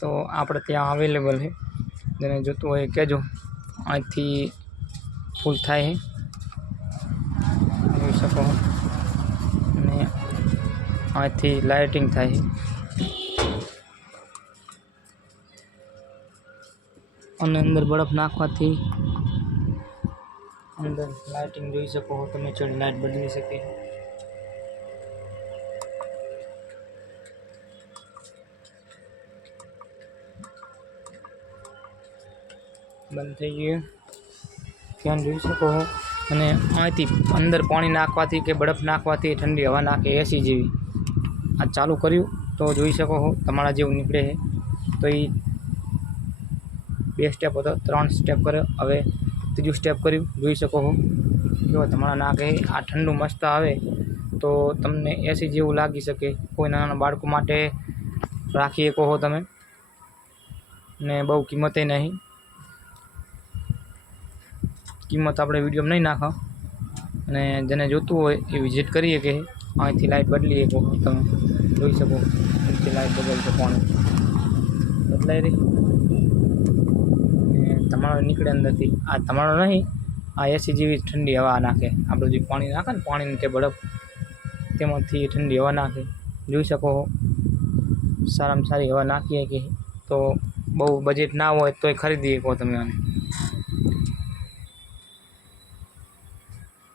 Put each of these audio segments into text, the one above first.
તો આપણે ત્યાં અવેલેબલ છે. જેને જોતું હોય એ કહેજો. અહીંથી ફૂલ થાય છે. જોઈ શકો અને અહીંથી લાઇટિંગ થાય છે. અને અંદર બરફ નાખવાથી અંદર લાઇટિંગ જોઈ શકો છો. તમે ચડી લાઇટ બદલી શકે બંધ થઈ ગયું. ધ્યાન જોઈ શકો છો અને અહીંથી અંદર પાણી નાખવાથી કે બરફ નાખવાથી ઠંડી હવા નાખે એસી જેવી. આ ચાલુ કર્યું તો જોઈ શકો છો તમારા જેવું નીકળે છે. તો એ બે સ્ટેપ હતો, ત્રણ સ્ટેપ કર્યો. હવે ત્રીજું સ્ટેપ કર્યું. જોઈ શકો છો જો તમારા નાખે આ ઠંડુ મસ્ત આવે તો તમને એસી જેવું લાગી શકે. કોઈ નાના બાળકો માટે રાખી શકો છો તમે. ને બહુ કિંમતે નહીં. કિંમત આપણે વિડીયોમાં નહીં નાખો. અને જેને જોતું હોય એ વિઝિટ કરીએ કે અહીંથી લાઇટ બદલી શકો તમે. જોઈ શકો અહીંથી લાઇટ બદલી શકો બદલાઈ રહી. તમારો નીકળે અંદરથી. આ તમારો નહીં, આ એસી જેવી ઠંડી હવા નાખે. આપણે જે પાણી નાખે ને પાણીને તે બરફ, તેમાંથી ઠંડી હવા નાખે. જોઈ શકો સારામાં સારી હવા નાખીએ કે તો બહુ બજેટ ના હોય તોય ખરીદી શકો તમે આને.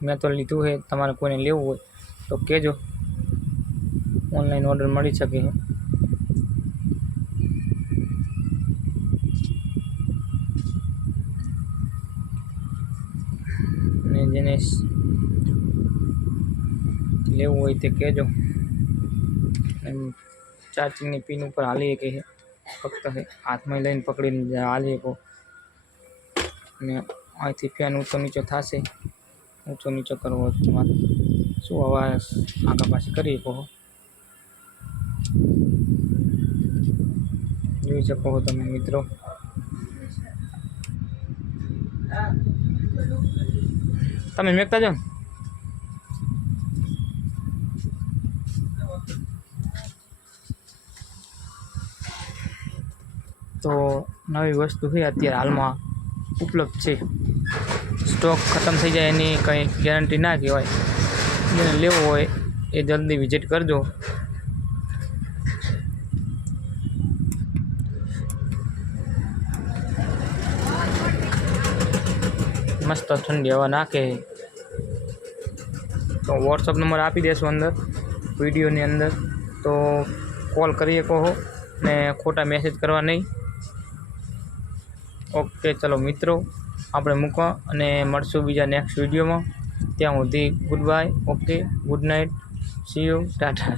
મેં તો લીધું છે, તમારે કોઈને લેવું હોય તો કહેજો. ઓનલાઈન ઓર્ડર મળી શકે છે. અને જેને લેવું હોય તે કહેજો. એમ ચાર્જિંગની પિન ઉપર હાલી કે ફક્ત હાથમાં લઈને પકડીને હાલી શકો. અને અહીંથી ફેન ઊંચો નીચો થશે. ઊંચો નીચો કરવો તમારે. શું હવા આગા પાછી કરી શકો જોઈ શકો તમે મિત્રો. તમે મેકતા જાઓ તો નવી વસ્તુ છે અત્યારે હાલમાં. ઉપલબ્ધ છે. સ્ટોક ખતમ થઈ જાય એની કંઈ ગેરંટી ના કહેવાય. જેને લેવો હોય એ જલ્દી વિઝિટ કરજો. મસ્ત ઠંડી હવા નાખે. તો વોટ્સઅપ નંબર આપી દેશું અંદર, વિડીયોની અંદર. તો કોલ કરી શકો છો ને ખોટા મેસેજ કરવા નહીં. ઓકે, ચલો મિત્રો, આપણે મૂકવા અને મળશું બીજા નેક્સ્ટ વિડીયોમાં. ત્યાં સુધી goodbye okay good night see you tata.